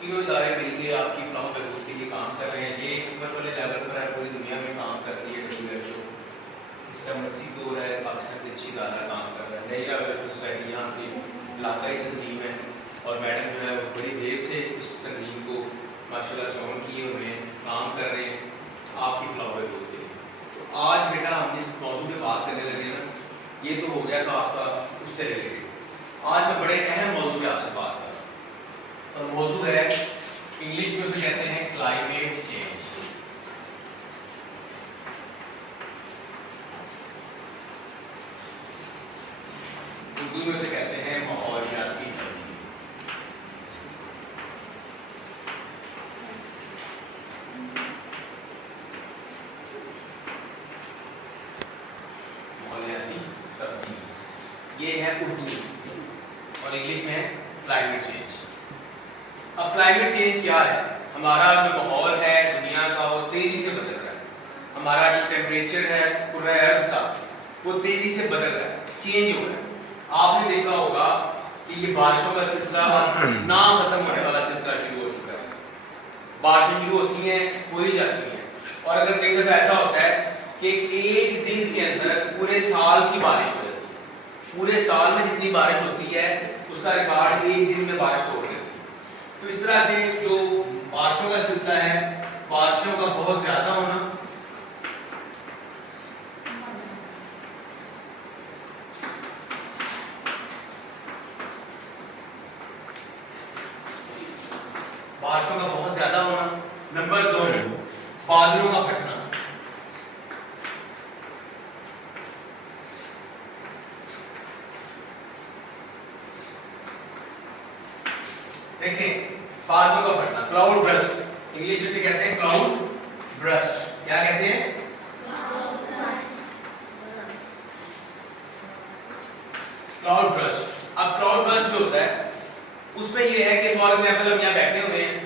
तीनों इदारे मिलकर आपकी फलाह बहबूद के लिए काम कर रहे हैं। ये ऊपर वाले लेवल पर है, पूरी दुनिया में काम करती है WHO। इसका मसीह तो हो रहा है, पाकिस्तान के अच्छी इदारा काम कर रहा है। नई वेलफेयर सोसाइटी यहाँ की इलाकाई तंजीम है और मैडम जो है वो बड़ी देर से इस तंजीम को माशाल्लाह सौन किए हुए हैं, काम कर रहे हैं आपकी फलाह बहबूद के लिए। तो आज बेटा हम जिस मौजू पे बात करने लगे ना, ये तो हो गया था आपका उससे रिलेटेड। आज मैं बड़े अहम मौजू पे आपसे बात कर रहा हूँ और मौजू है, इंग्लिश में उसे कहते हैं क्लाइमेट चेंज। उर्दू में उसे कहते हैं माहौलियाती तब्दीली। माहौलियाती तब्दीली ये है उर्दू और इंग्लिश में है क्लाइमेट चेंज। अब क्लाइमेट चेंज क्या है? हमारा जो माहौल है दुनिया का वो तेजी से बदल रहा है। हमारा जो टेम्परेचर है पूरे अर्थ का वो तेजी से बदल रहा है, चेंज हो रहा है। आपने देखा होगा कि ये बारिशों का सिलसिला ना खत्म होने वाला सिलसिला शुरू हो चुका है। बारिशें शुरू होती हैं, हो ही जाती हैं, और अगर कई दफा ऐसा होता है कि एक दिन के अंदर पूरे साल की बारिश हो जाती है। पूरे साल में जितनी बारिश होती है उसका रिकॉर्ड एक दिन में बारिश तोड़ देती है। तो इस तरह से जो बारिशों का सिलसिला है, बारिशों का बहुत ज्यादा होना, बारिशों का बहुत ज्यादा होना। नंबर 2 बादलों का फटना। देखिए बादलों का फटना, क्लाउड बर्स्ट, इंग्लिश में से कहते हैं क्लाउड बर्स्ट। क्या कहते हैं? Cloud burst. अब क्लाउड बर्स्ट जो होता है उसमें ये है कि फॉर एग्जांपल हम यहाँ बैठे हुए हैं,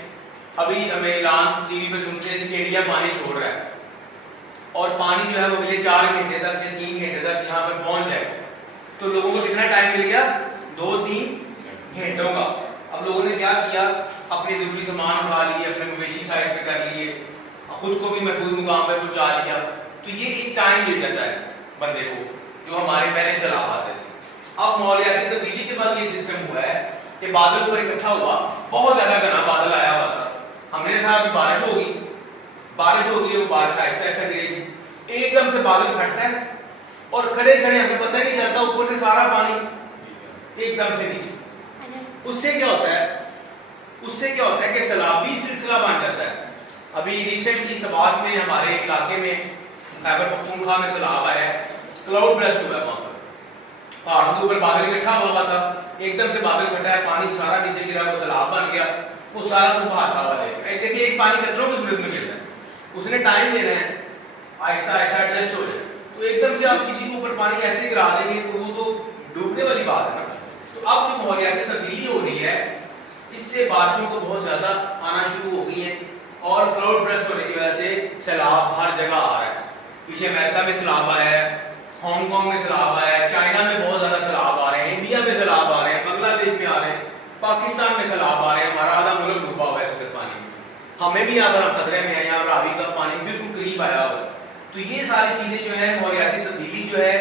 अभी हमें ऐलान टीवी पे सुनते हैं कि इंडिया पानी छोड़ रहा है और पानी जो है वो अगले 4 घंटे तक या 3 घंटे तक यहाँ पे पहुंच जाए। तो लोगों को कितना टाइम मिल गया? 2-3 घंटों का। अब लोगों ने क्या किया? अपने जरूरी सामान उठा लिए, अपने मवेशी साइड पे कर लिए, खुद को भी महफूज मुकाम पे पहुंचा लिया। तो ये एक टाइम मिल जाता है बंदे को, जो हमारे पहले सलाह आते थे। अब माहौलियाती तब्दीली के बाद ये सिस्टम हुआ है कि बादल ऊपर इकट्ठा हुआ, बहुत ज्यादा घना बादल आया हुआ था, हमने कहा कि बारिश होगी और बारिश ऐसा ऐसा गिरेगी। एकदम से बादल फटता है और खड़े खड़े हमें पता ही नहीं चलता, ऊपर से सारा पानी एकदम से नीचे। उससे क्या होता है कि सैलाबी सिलसिला बन जाता है। अभी रिसेंटली सबात में हमारे इलाके में खैबर पख्तूनख्वा में सैलाब आया है, क्लाउड बर्स्ट हुआ है। वहां पर पहाड़ों के ऊपर बादल इकट्ठा हुआ था, एकदम से बादल फटा है, पानी सारा नीचे गिरा, वो सैलाब बन गया, वो सारा कुछ बहाता हुआ देखा। देखिए एक पानी कतरों की सूरत में गिर रहा है, उसने टाइम देना है, आहिस्ता आहिस्ता एडजस्ट हो जाए। तो एकदम से आप किसी के ऊपर पानी ऐसे गिरा देंगे तो वो तो डूबने वाली बात है ना। तो अब जो माहौलियाती तब्दीली हो रही है, इससे बारिशों को बहुत ज्यादा आना शुरू हो गई है और क्लाउड बर्स्ट होने की वजह से सैलाब हर जगह आ रहा है। पीछे अमेरिका में सैलाब आया है, हांगकांग में सैलाब आया है, चाइना में बहुत ज्यादा सैलाब आ रहे हैं, इंडिया में सैलाब आ रहे हैं, बांग्लादेश में आ रहे हैं, पाकिस्तान में सैलाब आ रहे हैं। हमारा आधा मुल्क डूबा हुआ है इस वक्त पानी में, हमें भी यहाँ पर हम खतरे में हैं, यहाँ रावी का पानी बिल्कुल करीब आया हुआ है। तो ये सारी चीजें जो है माहौलियाती तब्दीली जो है,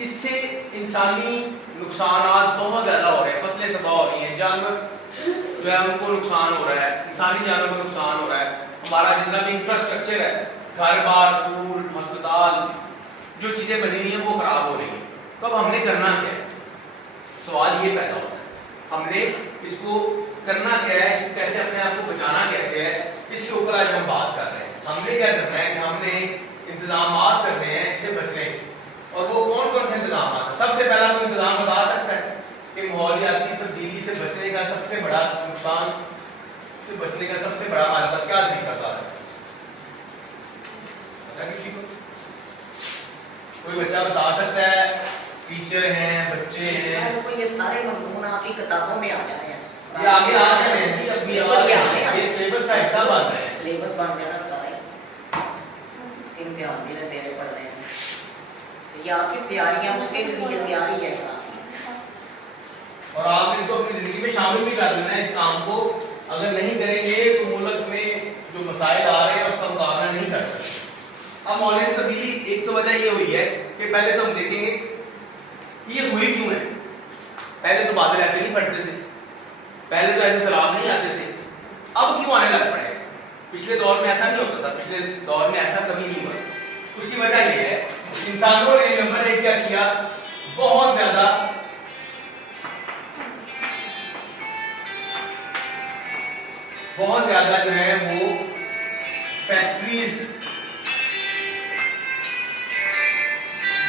इससे इंसानी नुकसानात बहुत ज्यादा हो रहे हैं, फसलें तबाह हो रही हैं, जानवर जो है उनको नुकसान हो रहा है, इंसानी जानवर को नुकसान हो रहा है, हमारा जितना भी इंफ्रास्ट्रक्चर है, घर बार, स्कूल, अस्पताल, जो चीजें बनी हुई हैं वो खराब हो रही हैं। तो अब हमने करना क्या है? सवाल ये पैदा होता है, हमने इसको करना क्या है, इसको कैसे अपने आप को बचाना कैसे है, इसके ऊपर आज हम बात कर रहे हैं। हमने क्या करना है कि हमने इंतजाम करने हैं इससे बचने के, और वो कौन कौन से इंतजाम है? सबसे पहला कोई इंतजाम बता सकता है कि माहौलियाती तब्दीली से बचने का सबसे बड़ा नुकसान से बचने का सबसे बड़ा हमारे पास क्या तरीका है? किसी को कोई बच्चा बता सकता है? टीचर हैं, बच्चे हैं, ये सारे मजमून आपकी किताबों में आ जाते हैं, ये आगे आ रहे हैं जी, अभी आ रहे हैं, ये सिलेबस का हिस्सा बन रहे हैं, सिलेबस बन जाना सारे, उसके इम्तिहान भी देने पड़ रहे हैं। ये आपकी तैयारियां, उसके लिए तैयारी है और आप इसको अपनी जिंदगी में शामिल भी कर लेना है इस काम को। अगर नहीं करेंगे तो मुल्क में जो मसाइल आ रहे हैं उसका मुकाबला नहीं कर सकते। अब मौलिक तब्दीली एक तो वजह ये हुई है कि पहले तो हम देखेंगे कि ये हुई क्यों है। पहले तो बादल ऐसे नहीं पड़ते थे, पहले तो ऐसे सैलाब नहीं आते थे, अब क्यों आने लग पड़े? पिछले दौर में ऐसा नहीं होता था, पिछले दौर में ऐसा कभी नहीं हुआ। उसकी वजह ये है इंसानों ने नंबर एक क्या किया, बहुत ज्यादा जो है वो फैक्ट्रीज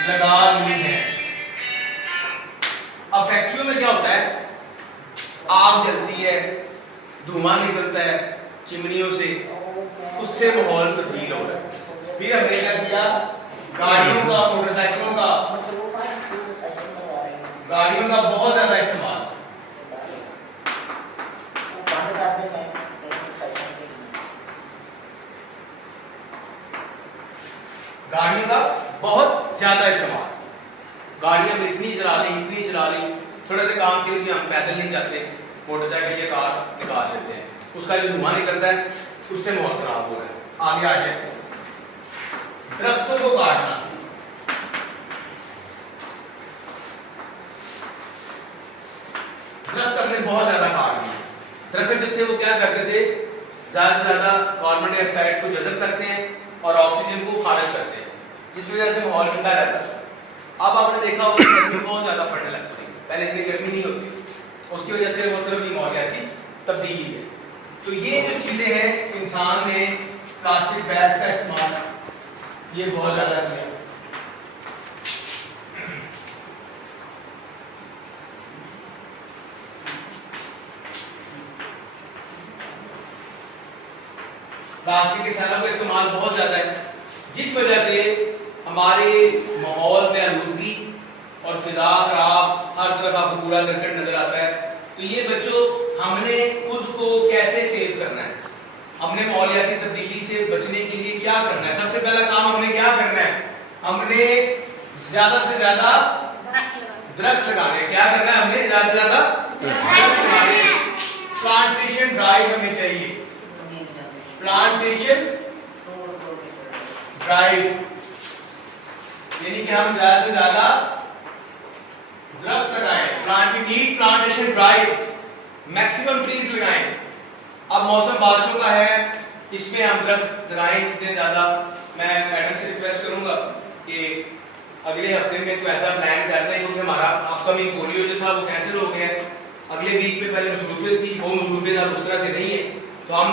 लगा ली है। अब फैक्ट्रियों में क्या होता है, आग जलती है, धुआं निकलता है चिमनियों से, उससे माहौल तब्दील हो रहा है। फिर हमने क्या किया, गाड़ियों का, मोटरसाइकिलों का बहुत ज्यादा इस्तेमाल, गाड़ियों का बहुत ज्यादा इस्तेमाल, गाड़ियां हम इतनी चला ली, थोड़े से काम के लिए भी हम पैदल नहीं जाते, मोटरसाइकिल या कार निकाल लेते हैं, उसका जो धुआं निकलता है उससे माहौल खराब हो रहा है। आगे आ जाए, दरख्तों को काटना, दरख्त हमने बहुत ज्यादा काट दिए। दरख्त जो थे वो क्या करते थे, ज्यादा से ज्यादा कार्बन डाइऑक्साइड को जज़ब करते हैं और ऑक्सीजन को खारिज करते हैं, जिस वजह से माहौल ठंडा रहता है। अब आपने देखा होगा गर्मी बहुत ज्यादा पड़ने लगती है, पहले इतनी गर्मी नहीं होती, उसकी वजह से वो सिर्फ माहौलियाती तब्दीली है। तो ये जो चीजें हैं, इंसान ने प्लास्टिक बैग का इस्तेमाल ये बहुत ज्यादा किया। प्लास्टिक के थैलों का इस्तेमाल बहुत ज्यादा है, जिस वजह से हमारे माहौल में आलूदगी और फिजा खराब, हर तरफ आपको कूड़ा करकट नजर आता है। तो ये बच्चों, हमने खुद को कैसे सेव करना है, हमने माहौलियाती तब्दीली से बचने के लिए क्या करना है? सबसे पहला काम हमने क्या करना है, हमने ज्यादा से ज्यादा दरख्त लगाने। क्या करना है हमने? ज्यादा से ज्यादा दरख्त लगाने। प्लांटेशन ड्राइव हमें चाहिए, प्लांटेशन ड्राइव, यानी कि हम ज्यादा से ज्यादा दरख्त लगाएं। प्लांटेशन ड्राइव, मैक्सिमम ट्रीज लगाएं। अब मौसम बारिशों का है, इसमें हम दरख्त लगाएं जितने ज्यादा। मैं मैडम से रिक्वेस्ट करूंगा कि अगले हफ्ते में तो ऐसा प्लान कर लें, क्योंकि हमारा अपकमिंग पोलियो जो था वो कैंसिल हो गया। अगले वीक में पहले मसरूफियत थी, वो मसरूफियत अब उस तरह से नहीं है, तो हम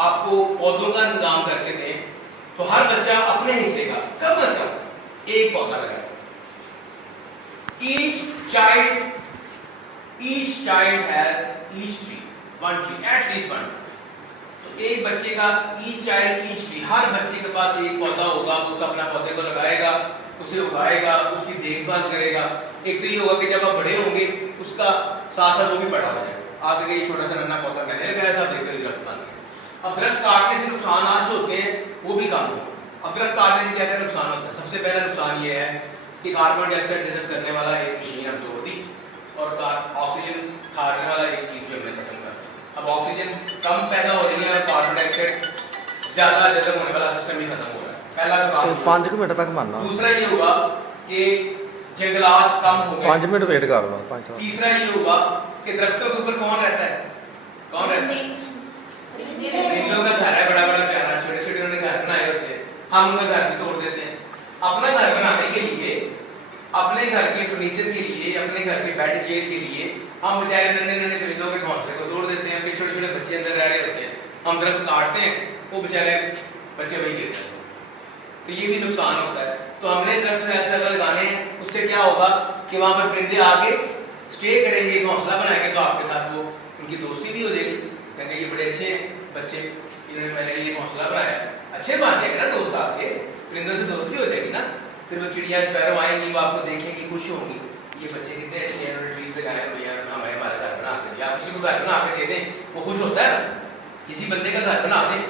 आपको पौधों का इंतजाम करके दें, तो हर बच्चा अपने हिस्से का कम से कम एक पौधा लगाए। each child has one tree, at least one. तो एक बच्चे का each child each tree, हर बच्चे के पास एक पौधा होगा, उसका अपना पौधे को लगाएगा, उसे उगाएगा, उसकी देखभाल करेगा। एक तो ये होगा कि जब आप बड़े होंगे उसका साथ साथ वो भी बड़ा हो जाएगा। आप ये छोटा सा नन्हा पौधा मैंने लगाया था, देखकर दरख्त बन गया। अब दरख्त काटने से नुकसान आज जो होते हैं वो भी कम हो। अब दरख्त काटने से क्या क्या नुकसान होता है? सबसे पहला नुकसान ये है कि कार्बन डाइऑक्साइड जज़ब करने वाला एक मशीन हम तोड़ दी और ऑक्सीजन खाने वाला एक चीज भी हमने खत्म कर दी। अब ऑक्सीजन कम पैदा हो रही है और कार्बन डाइऑक्साइड ज्यादा जज़ब होने वाला सिस्टम भी खत्म हो रहा है। पहला तो काम 5 मिनट तक मानना। दूसरा ये होगा कि जंगलात कम हो गए। 5 मिनट वेट कर लो, 5 मिनट। तीसरा ये होगा कि दरख्तों के ऊपर कौन रहता है? कौन रहता है? परिंदों का घर है बड़ा बड़ा प्यारा, छोटे छोटे उन्होंने घर बनाए होते हैं, हम उनका घर भी तोड़ देते हैं। अपना घर बनाने के लिए, अपने घर के फर्नीचर के लिए, अपने घर के बेड चेयर के लिए हम बेचारे नन्हे नन्हे परिंदों के घोंसले को तोड़ देते हैं। छोटे छोटे बच्चे अंदर रह रहे होते हैं, हम दरख्त काटते हैं, वो बेचारे बच्चे वही गिर जाते हैं। तो ये भी नुकसान होता है। तो हमने दरख्त ऐसे लगाने हैं, उससे क्या होगा कि वहां पर परिंदे आके स्टे करेंगे, घोंसला बनाएंगे, तो आपके साथ वो उनकी दोस्ती भी हो जाएगी। कहेंगे ये बड़े अच्छे बच्चे, इन्होंने मेरे लिए घोंसला बनाया, अच्छे मान जाएंगे ना दोस्त आपके, परिंदों से दोस्ती हो जाएगी ना। फिर वो चिड़िया स्पैरो आएंगी, वो आपको देखेंगी, खुश होंगी, ये बच्चे कितने अच्छे हैं, उन्होंने ट्रीज लगाए हुए हैं, हमें हमारा घर बना के दिया। आप किसी को घर बना के दे दें, वो खुश होता है। किसी बंदे का घर बना दें,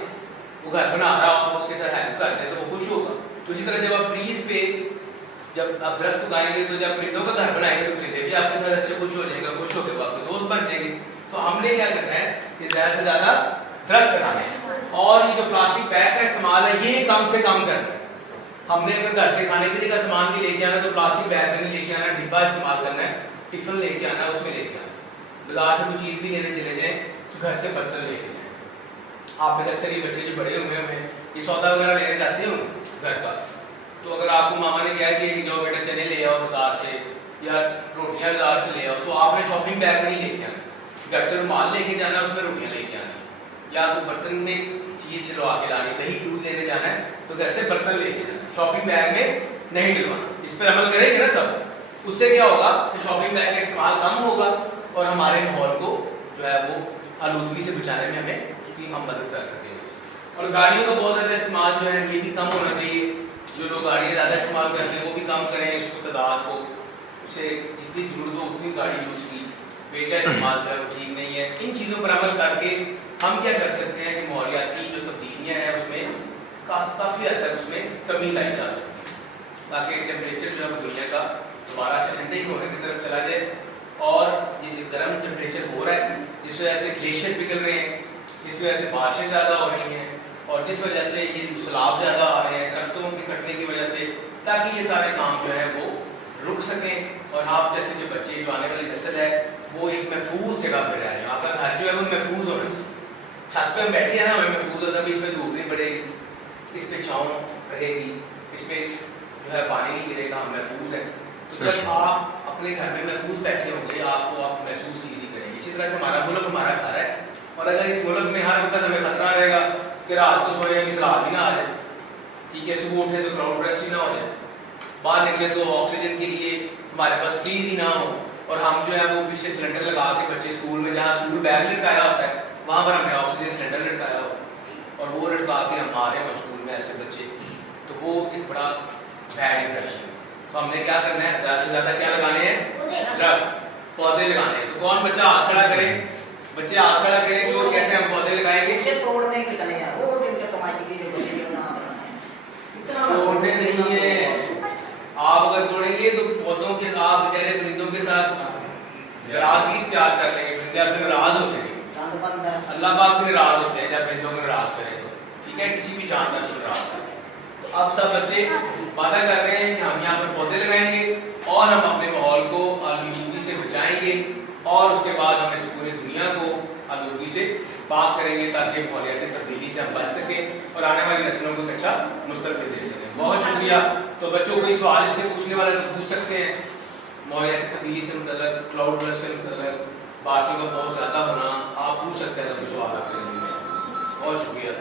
वो घर बना रहा हो, उसके साथ हेल्प कर दे तो वो खुश होगा। तो इसी तरह जब आप ट्रीज पे जब आप दरख्त उगाएंगे, तो जब परिंदों का घर बनाएंगे तो परिंदे भी आपके साथ अच्छे खुश हो जाएंगे, खुश होकर वो आपके दोस्त बन जाएंगे। तो हमने हमने क्या करना है कि ज़्यादा से ज़्यादा दरख्त लगाने हैं और ये जो प्लास्टिक बैग का इस्तेमाल है ये कम से कम करना है। हमने अगर घर से खाने पीने का सामान भी लेके आना तो प्लास्टिक बैग में नहीं लेके आना, डिब्बा इस्तेमाल करना है, टिफिन लेके आना, उसमें लेके आना। बाजार से कोई चीज़ भी लेने चले जाएँ तो घर से बर्तन लेके जाएँ। आप में से अक्सर ये बच्चे जो बड़े हुए हैं ये सौदा वगैरह लेने जाते हो घर का, तो अगर आपको मामा ने कह दिया कि जाओ बेटा चने ले आओ बाजार से या रोटियां बाजार से ले आओ, तो आपने शॉपिंग बैग में नहीं लेके आना, घर से रुमाल लेके जाना, उसमें रोटियां लेके आनी, या तो बर्तन में चीज़ डलवा के लानी, दही दूध लेने जाना है तो घर से बर्तन लेके जाना, शॉपिंग बैग में नहीं डलवाना। इस पर अमल करेंगे ना सब, उससे क्या होगा कि शॉपिंग बैग का इस्तेमाल कम होगा और हमारे माहौल को जो है वो आलूदगी से बचाने में हमें उसकी हम मदद कर सकेंगे। और गाड़ियों का बहुत ज़्यादा इस्तेमाल जो है ये भी कम होना चाहिए। जो लोग गाड़ियाँ ज़्यादा इस्तेमाल करते हैं वो भी कम करें उसको तादाद को, उसे जितनी ज़रूरत हो उतनी गाड़ी यूज़ की, बेजा इस्तेमाल जो है वो ठीक नहीं है। इन चीज़ों पर अमल करके हम क्या कर सकते हैं कि माहौलियाती जो तब्दीलियाँ हैं उसमें काफ़ी हद तक उसमें कमी लाई जा सकती है, ताकि टेम्परेचर जो है वो दुनिया का दोबारा से ठंडे ही होने की तरफ चला जाए। और ये जो गर्म टेम्परेचर हो रहा है जिस वजह से ग्लेशियर पिघल रहे हैं, जिस वजह से बारिशें ज़्यादा हो रही हैं और जिस वजह से ये सैलाब ज़्यादा आ रहे हैं दरख्तों के कटने की वजह से, ताकि ये सारे काम जो है वो रुक सकें और आप जैसे जो बच्चे जो आने वाली नस्ल है वो एक महफूज जगह पर रह जाए। आपका घर जो है वो महफूज होना चाहिए। छत पे हम बैठे हैं ना, हमें महफूज होता है, इसमें धूप नहीं पड़ेगी, इस पे छाँव रहेगी, इसमें जो है पानी नहीं गिरेगा, हम महफूज हैं। तो जब आप अपने घर में महफूज बैठे होंगे आपको आप महसूस ईजी करेंगे। इसी तरह से हमारा मुल्क हमारा घर है और अगर इस मुल्क में हर वक्त हमें खतरा रहेगा कि रात को सोए अभी सलाब ही ना आ जाए, ठीक है, सुबह उठे तो क्राउड ब्रस्ट ही ना हो जाए, बाहर निकले तो ऑक्सीजन के लिए हमारे पास फ्रीज ही ना हो और हम जो है वो पीछे सिलेंडर लगा के बच्चे स्कूल में जहाँ स्कूल बैग लटकाया होता है वहाँ पर हमने ऑक्सीजन सिलेंडर लटकाया हो और वो लटका के हम आ रहे हो स्कूल में ऐसे बच्चे, तो वो एक बड़ा बैड इंप्रेशन। तो हमने क्या करना है, ज़्यादा से ज़्यादा क्या लगाने हैं, दरख्त पौधे लगाने हैं। तो कौन बच्चा हाथ खड़ा करे, बच्चे हाथ खड़ा करें जो कहते हैं हम पौधे लगाएंगे। तोड़ने कितने यार वो दिन के कमाई की जो बच्चे बना रहे हैं इतना तोड़ने नहीं है, आप अगर तोड़ेंगे तो पौधों के आप बेचारे परिंदों के साथ नाराजगी इख्तियार कर लेंगे, परिंदे आपसे नाराज हो जाएंगे। अल्लाह पाक भी नाराज होते हैं जब परिंदों को नाराज करें तो, ठीक है, किसी भी जानदार को नाराज करें। तो अब सब बच्चे वादा कर रहे हैं कि हम यहाँ पर पौधे लगाएंगे और हम अपने माहौल को आलूदगी से बचाएंगे और उसके बाद हम इस पूरी दुनिया को आलूदगी से पाक करेंगे ताकि माहौलियाती तब्दीली से हम बच सकें और आने वाली नस्लों को अच्छा मुस्तकबिल दे सकें। बहुत शुक्रिया। तो बच्चों को इस सवाल से पूछने वाला तो पूछ सकते हैं, माहौलियाती तब्दीली से मतलब क्लाउड बर्स्ट से मतलब बारिशों का बहुत ज़्यादा होना, आप पूछ सकते हैं कोई सवाल आपके। बहुत शुक्रिया।